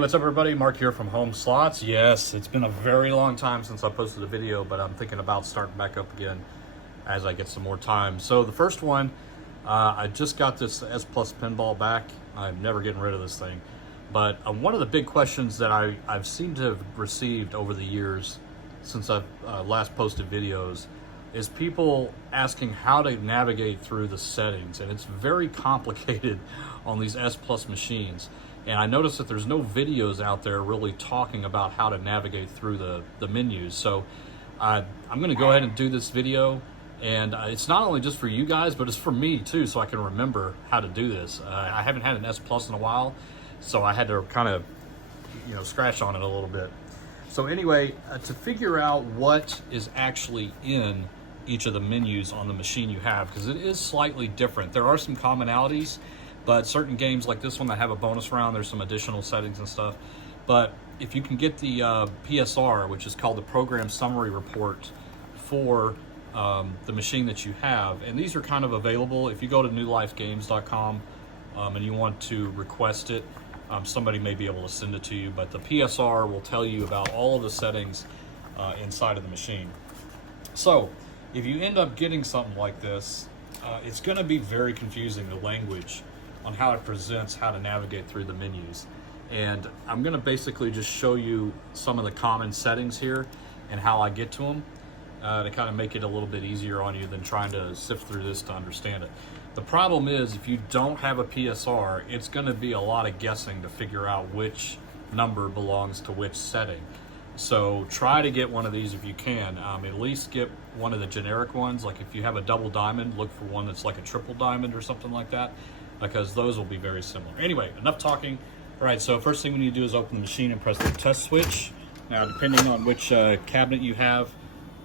Hey, what's up everybody? Mark here from Home Slots. Yes, it's been a very long time since I posted a video, but I'm thinking about starting back up again as I get some more time. So the first one, I just got this S Plus pinball back. I'm never getting rid of this thing. But one of the big questions that I've seemed to have received over the years since I've last posted videos is people asking how to navigate through the settings. And it's very complicated on these S Plus machines. And I noticed that there's no videos out there really talking about how to navigate through the menus. So I'm gonna go ahead and do this video. And it's not only just for you guys, but it's for me too, so I can remember how to do this. I haven't had an S Plus in a while, so I had to kind of, scratch on it a little bit. So anyway, to figure out what is actually in each of the menus on the machine you have, because it is slightly different. There are some commonalities, but certain games like this one that have a bonus round, there's some additional settings and stuff. But if you can get the PSR, which is called the Program Summary Report for the machine that you have, and these are kind of available if you go to newlifegames.com and you want to request it. Somebody may be able to send it to you, but the PSR will tell you about all of the settings inside of the machine. So if you end up getting something like this, it's going to be very confusing, the language on how it presents, how to navigate through the menus. And I'm going to basically just show you some of the common settings here and how I get to them to kind of make it a little bit easier on you than trying to sift through this to understand it. The problem is, if you don't have a PSR, it's going to be a lot of guessing to figure out which number belongs to which setting. So try to get one of these if you can. At least get one of the generic ones. Like if you have a double diamond, look for one that's like a triple diamond or something like that, because those will be very similar. Anyway, enough talking. All right, so first thing we need to do is open the machine and press the test switch. Now, depending on which cabinet you have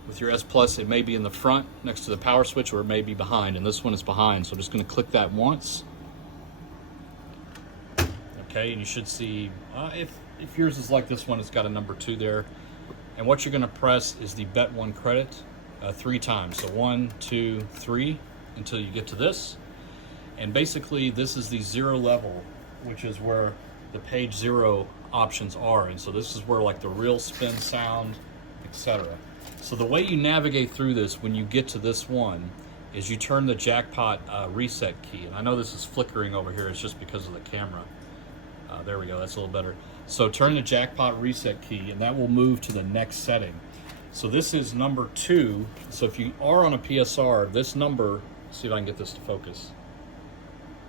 with your S Plus, it may be in the front next to the power switch, or it may be behind, and this one is behind. So I'm just gonna click that once. Okay, and you should see, if yours is like this one, it's got a number 2 there. And what you're gonna press is the bet 1 credit 3 times. So 1, 2, 3, until you get to this. And basically this is the 0 level, which is where the page 0 options are. And so this is where like the real spin sound, etc. So the way you navigate through this when you get to this one is you turn the jackpot reset key. And I know this is flickering over here, it's just because of the camera. There we go, that's a little better. So turn the jackpot reset key and that will move to the next setting. So this is number 2. So if you are on a PSR, this number, see if I can get this to focus.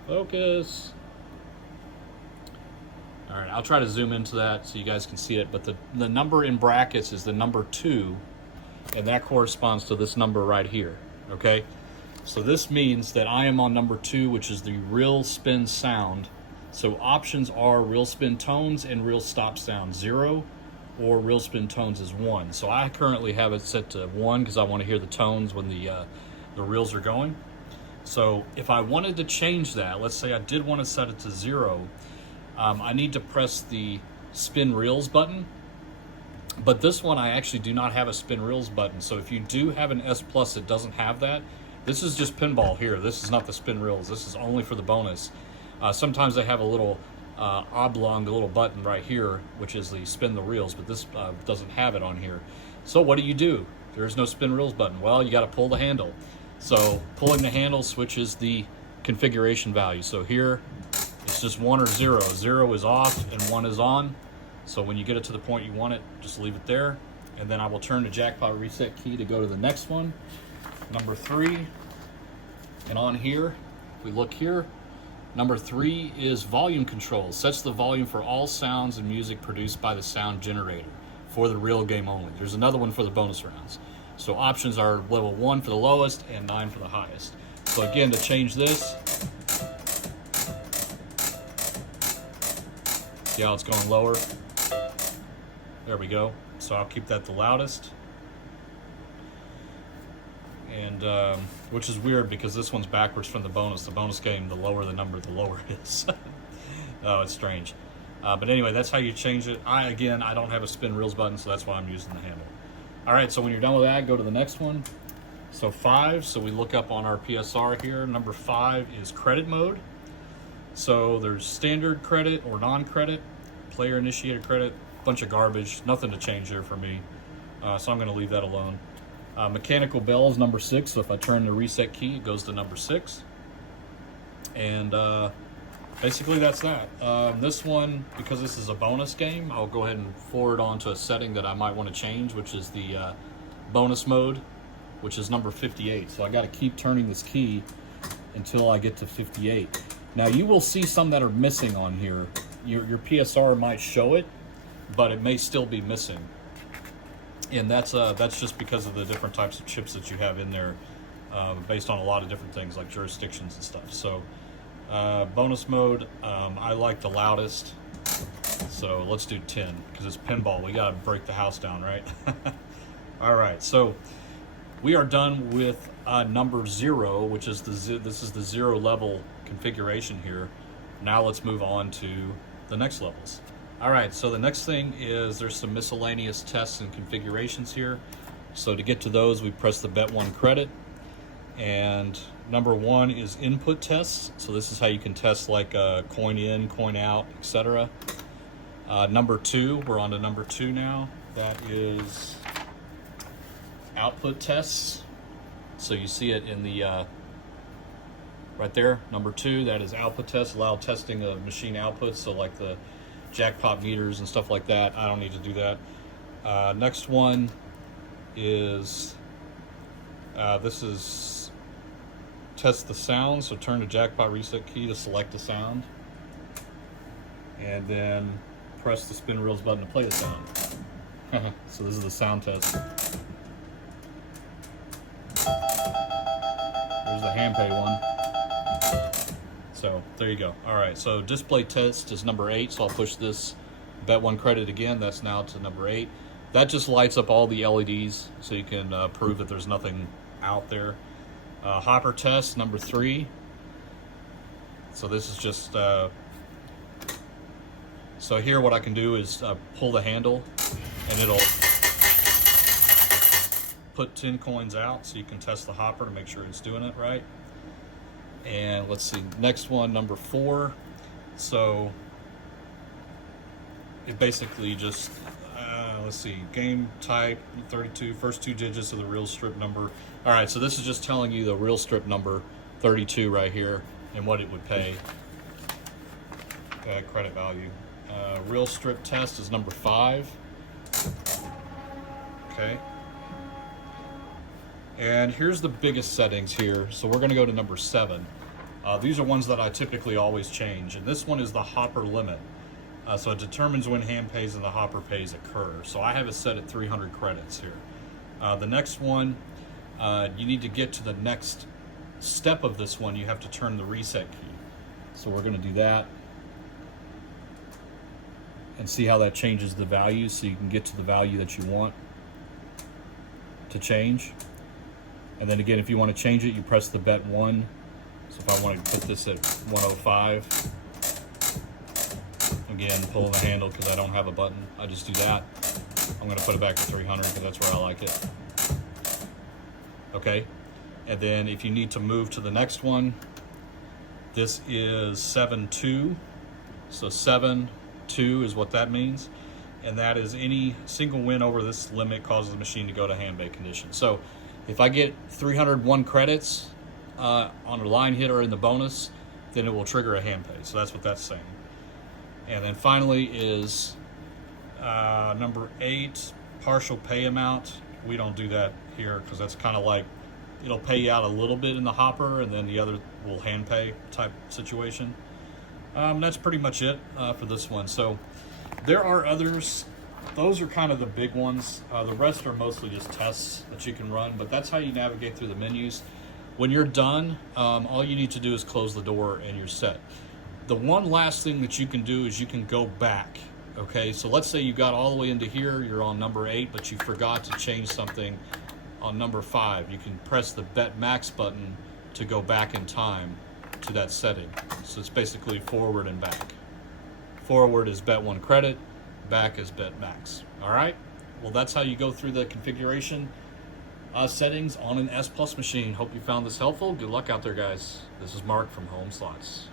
Focus. All right, I'll try to zoom into that so you guys can see it, but the number in brackets is the number 2, and that corresponds to this number right here, okay? So this means that I am on number 2, which is the real spin sound. So options are real spin tones and real stop sound 0, or real spin tones is 1. So I currently have it set to 1 because I want to hear the tones when the reels are going. So if I wanted to change that, let's say I did want to set it to 0, I need to press the spin reels button. But this one, I actually do not have a spin reels button. So if you do have an S Plus that doesn't have that, this is just pinball here. This is not the spin reels. This is only for the bonus. Sometimes they have a little oblong little button right here, which is the spin the reels, but this doesn't have it on here. So what do? There's no spin reels button. Well, you got to pull the handle. So pulling the handle switches the configuration value. So here it's just 1 or 0. 0 is off and 1 is on. So when you get it to the point you want it, just leave it there. And then I will turn the jackpot reset key to go to the next one, number 3. And on here, if we look here, number 3 is volume control. Sets the volume for all sounds and music produced by the sound generator for the real game only. There's another one for the bonus rounds. So options are level 1 for the lowest and 9 for the highest. So again, to change this, see how it's going lower? There we go. So I'll keep that the loudest. And which is weird because this one's backwards from the bonus. The bonus game, the lower the number, the lower it is. Oh, it's strange. But anyway, that's how you change it. I don't have a spin reels button, so that's why I'm using the handle. All right, so when you're done with that, go to the next one. So 5, so we look up on our PSR here. Number 5 is credit mode. So there's standard credit or non-credit, player initiated credit, bunch of garbage, nothing to change there for me. So I'm going to leave that alone. Mechanical bell is number 6, so if I turn the reset key, it goes to number 6. And basically that's that. This one, because this is a bonus game, I'll go ahead and forward on to a setting that I might want to change, which is the bonus mode, which is number 58. So I got to keep turning this key until I get to 58. Now you will see some that are missing on here. Your PSR might show it, but it may still be missing. And that's just because of the different types of chips that you have in there, based on a lot of different things like jurisdictions and stuff. So bonus mode, I like the loudest. So let's do 10 because it's pinball. We got to break the house down, right? All right, so we are done with number 0, which is this is the 0 level configuration here. Now let's move on to the next levels. All right, so the next thing is there's some miscellaneous tests and configurations here. So to get to those, we press the bet 1 credit. And number 1 is input tests. So this is how you can test like coin in, coin out, etc. Number 2, we're on to number 2 now. That is output tests. So you see it in the right there, number 2, that is output tests, allow testing of machine outputs, so like the jackpot meters and stuff like that. I don't need to do that. Next one is this is test the sound, so turn the jackpot reset key to select the sound, and then press the spin reels button to play the sound. So this is the sound test. There's the hand pay one. So there you go. All right, so display test is number 8, so I'll push this bet 1 credit again. That's now to number 8. That just lights up all the LEDs so you can prove that there's nothing out there. Hopper test, number 3. So this is just, so here what I can do is pull the handle and it'll put 10 coins out, so you can test the hopper to make sure it's doing it right. And let's see, next one, number 4. So it basically just, let's see, game type 32, first 2 digits of the real strip number. All right, so this is just telling you the real strip number 32 right here and what it would pay, credit value. Real strip test is number 5. Okay. And here's the biggest settings here. So we're going to go to number 7. These are ones that I typically always change. And this one is the hopper limit. So it determines when hand pays and the hopper pays occur. So I have it set at 300 credits here. The next one, you need to get to the next step of this one. You have to turn the reset key. So we're going to do that. And see how that changes the value, so you can get to the value that you want to change. And then again, if you want to change it, you press the bet 1. So if I want to put this at 105, again, pulling the handle because I don't have a button, I just do that. I'm going to put it back to 300 because that's where I like it. Okay, and then if you need to move to the next one, this is 7-2. So 7-2 is what that means. And that is any single win over this limit causes the machine to go to hand pay condition. So if I get 301 credits on a line hit or in the bonus, then it will trigger a hand pay. So that's what that's saying. And then finally is number 8, partial pay amount. We don't do that here because that's kind of like, it'll pay you out a little bit in the hopper and then the other will hand pay type situation. That's pretty much it for this one. So there are others. Those are kind of the big ones. The rest are mostly just tests that you can run, but that's how you navigate through the menus. When you're done, all you need to do is close the door and you're set. The one last thing that you can do is you can go back. Okay, so let's say you got all the way into here, you're on number 8, but you forgot to change something on number 5. You can press the bet max button to go back in time to that setting. So it's basically forward and back. Forward is bet 1 credit, back is bet max. All right, well, that's how you go through the configuration settings on an S Plus machine. Hope you found this helpful. Good luck out there, guys. This is Mark from Home Slots.